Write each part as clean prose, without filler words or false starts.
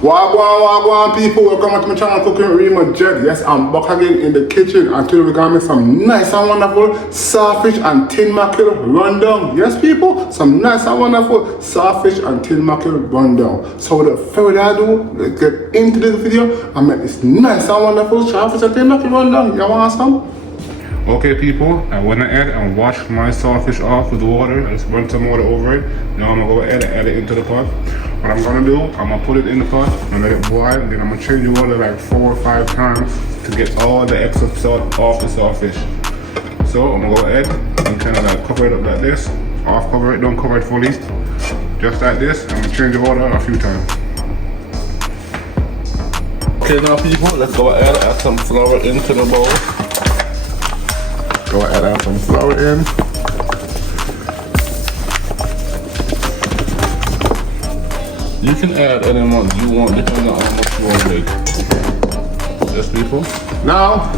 Wagwan people, welcome to my channel Cooking with Remodread. Yes, I'm back again in the kitchen and today we're gonna make some nice and wonderful saltfish and tin mackerel rundown. Yes people, some nice and wonderful saltfish and tin mackerel rundown. So without further ado, let's get into this video and make this nice and wonderful saltfish and tin mackerel rundown. You want some? Okay people, I went ahead and washed my saltfish off with water. I just run some water over it. Now I'm gonna go ahead and add it into the pot. What I'm gonna do, I'm gonna put it in the pot and let it boil, and then I'm gonna change the water like 4 or 5 times to get all the extra salt off the saltfish. So I'm gonna go ahead and kind of like cover it up like this. Off cover it, don't cover it fully. Just like this. I'm gonna change the water a few times. Okay now people, let's go ahead and add some flour into the bowl. Go ahead and add some flour in. You can add any amount you want depending on how much you want to make. Yes people. Now,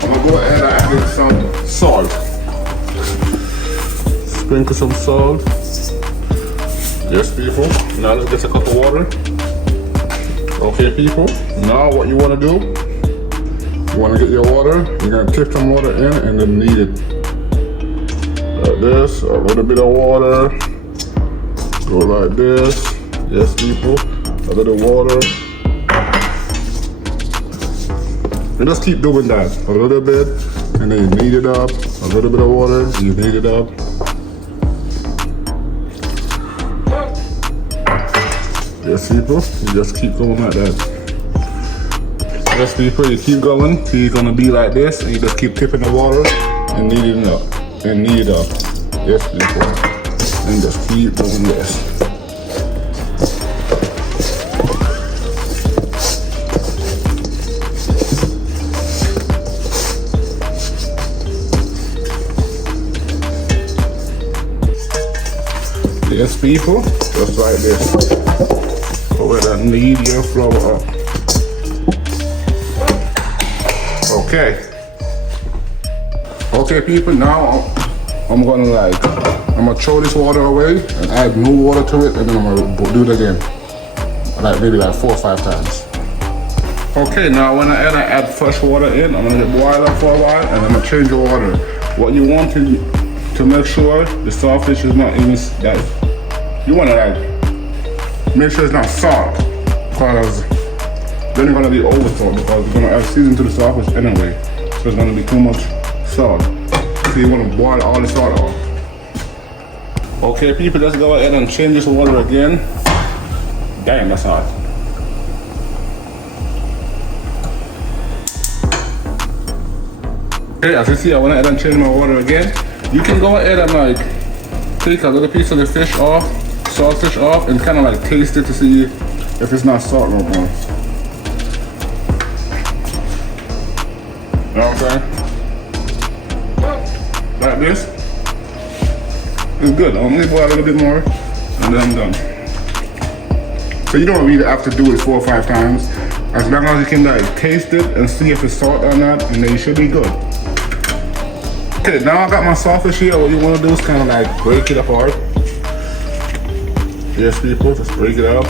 I'm going to go ahead and add in some salt. Sprinkle some salt. Yes people. Now let's get a cup of water. Okay people. Now what you want to do, you want to get your water, you're going to take some water in and then knead it. Like this, a little bit of water. Go like this. Yes people, a little water. And just keep doing that. A little bit, and then you knead it up. A little bit of water, you knead it up. Yes people, you just keep going like that. Yes people, you keep going till you're gonna be like this, and you just keep tipping the water and kneading it up. And knead it up. Yes people. And just keep doing this. Yes people, just like this. Go ahead and knead your flour up. Okay. Okay people, now I'm gonna throw this water away and add new water to it, and then I'm gonna do it again. Maybe 4 or 5 times. Okay, now when I add fresh water in, I'm gonna let it boil up for a while and I'm gonna change the water. What you want to make sure the saltfish is not even that. You want to make sure it's not salt, because then you're going to be over salt, because you're going to add season to the saltfish anyway. So it's going to be too much salt. So you want to boil all the salt off. Okay people, let's go ahead and change this water again. Damn, that's hot. Okay, as you see, I went ahead and changed my water again. You can go ahead and take a little piece of the fish off, saltfish off, and kind of taste it to see if it's not salt no more. You know what I'm saying? Like this. It's good. I'm gonna boil a little bit more, and then I'm done. So you don't really have to do it 4 or 5 times. As long as you can taste it and see if it's salt or not, and then you should be good. Okay, now I got my saltfish here. What you want to do is kind of break it apart. Yes people, just break it up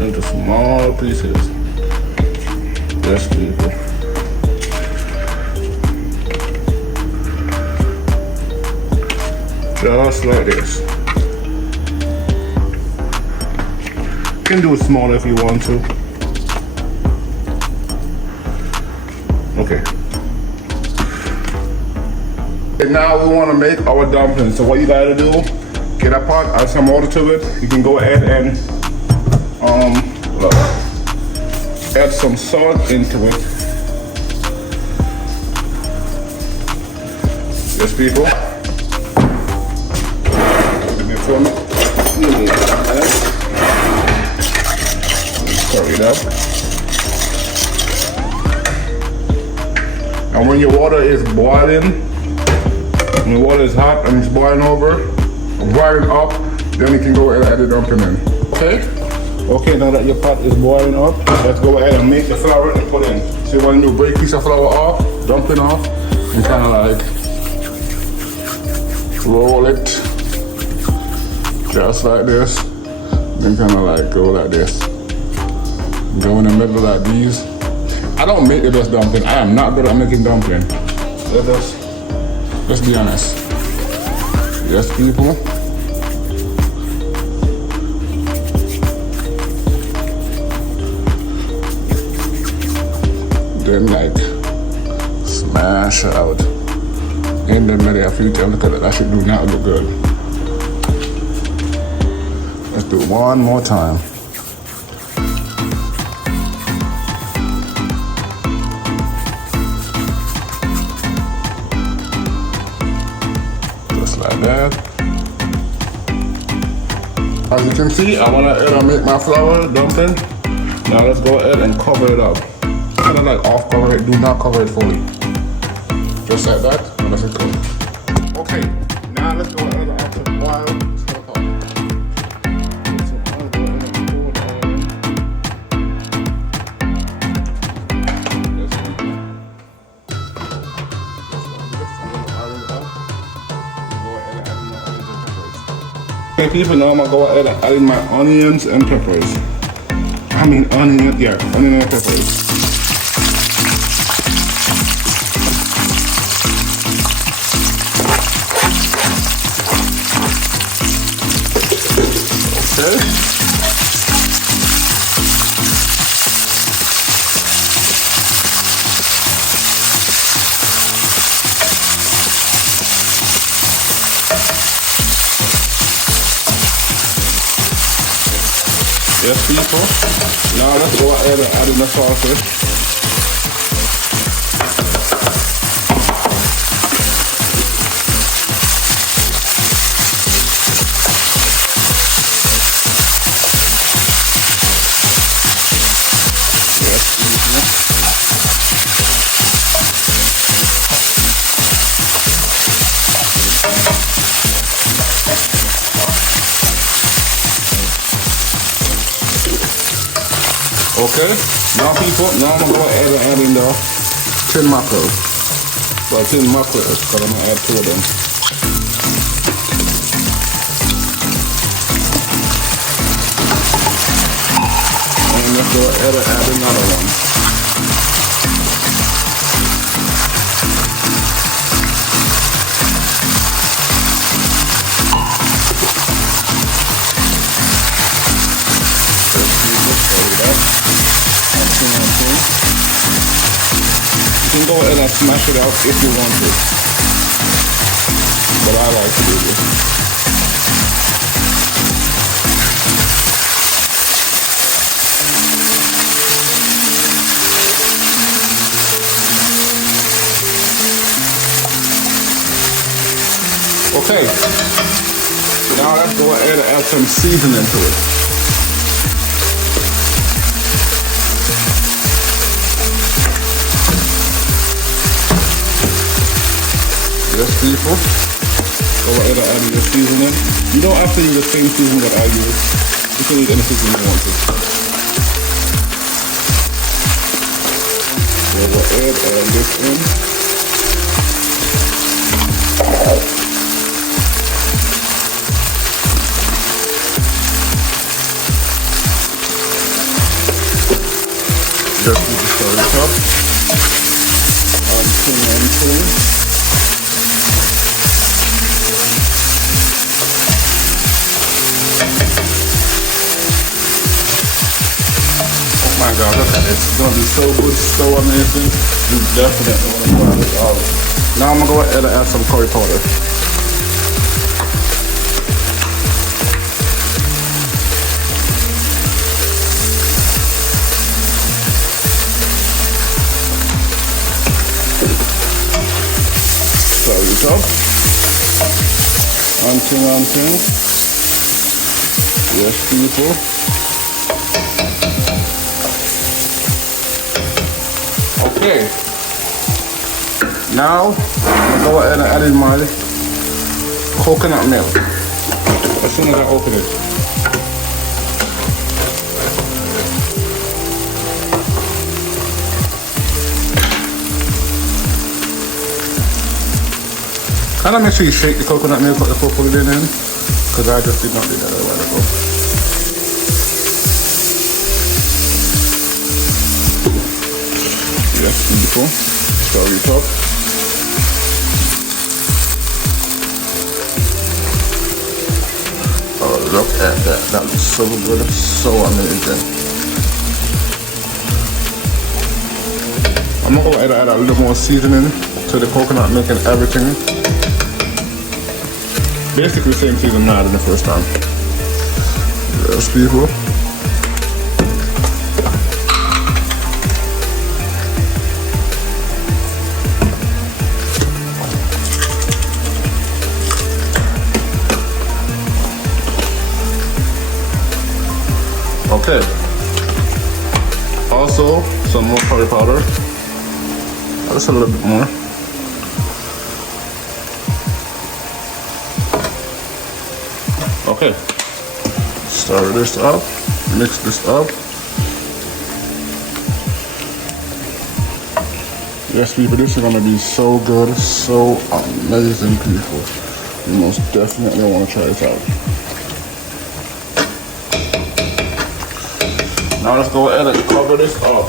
into small pieces. Yes people. Just like this. You can do it smaller if you want to. Okay. And now we want to make our dumplings. So what you gotta do, get a pot, add some water to it. You can go ahead and add some salt into it. Yes people. Give me a moment. Stir it up. And when your water is boiling, when the water is hot and it's boiling over, boiling up, then you can go ahead and add the dumpling in. Okay? Okay, now that your pot is boiling up, let's go ahead and make the flour and put in. So you want to do break piece of flour off, dumpling off, and kind of roll it just like this, then kind of go like this. Go in the middle like these. I don't make the best dumpling. I am not good at making dumpling. Let's be honest. Yes, people. Then like smash it out. In the middle, a few times, look at it. That shit do not look good. Let's do it one more time. Just like that. As you can see, I went ahead and make my flour dumpling. Now let's go ahead and cover it up. Kind of like off cover it, do not cover it fully. Just like that, and let's go. Okay, now let's go ahead and add some oil to the pot. Okay people, now I'm gonna go ahead and add in my onions and peppers. Onion and peppers. Okay. Yes, people. Now let's go ahead and add in the saltfish. Okay, now people, now I'm going to go ahead and add in the tin mackerel. Well, tin mackerel, because I'm going to add 2 of them. And let's go ahead and add another one. You can go ahead and smash it out if you want to, but I like to do this. Okay, now let's go ahead and add some seasoning to it. Yes, people, go ahead and add your seasoning. You don't have to use the same seasoning that I use. You can use any seasoning you want to. Go ahead and add this in. Just need to stir it up. And oh my God, look at it. It's going to be so good, so amazing. You definitely want to try this out. Now I'm going to go ahead and add some curry powder. Stir it up. Until. Yes, people. Okay, now I'm gonna go ahead and add in my coconut milk as soon as I open it. Kind of make sure you shake the coconut milk before putting it in, because I just did not do that a while ago. people. Stir it up. Oh, look at that. That looks so good. So amazing. I'm not going to add a little more seasoning to the coconut, making everything basically the same seasoning I had in the first time. Yes, people. Okay. Also, some more curry powder. Just a little bit more. Okay. Stir this up. Mix this up. Yes, people, this is gonna be so good, so amazing, people. You most definitely want to try it out. Now let's go ahead and cover this up.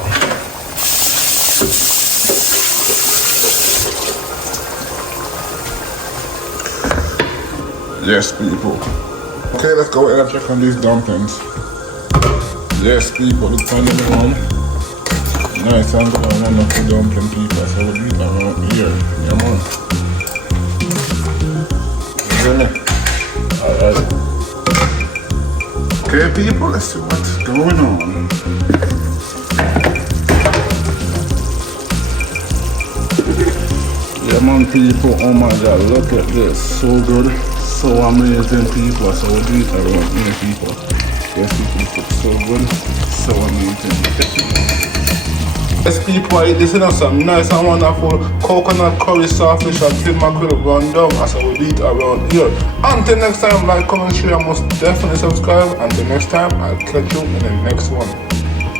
Yes, people. Okay, let's go ahead and check on these dumplings. Yes, people, look on them one. Nice and good and wonderful dumpling, people. So we'll do it around here. Come on. Really? Alright. Okay, people, let's see what's going on. Yeah, man, people, oh my god, look at this. So good, so amazing, people. So we'll do it around here, people. Yes, people, this looks so good, so amazing. Yes, people, I eat this in some nice and wonderful coconut curry, saltfish, and tin mackerel rundown. So we'll do it around here. Until next time, like, comment, share, most definitely subscribe. Until next time, I'll catch you in the next one.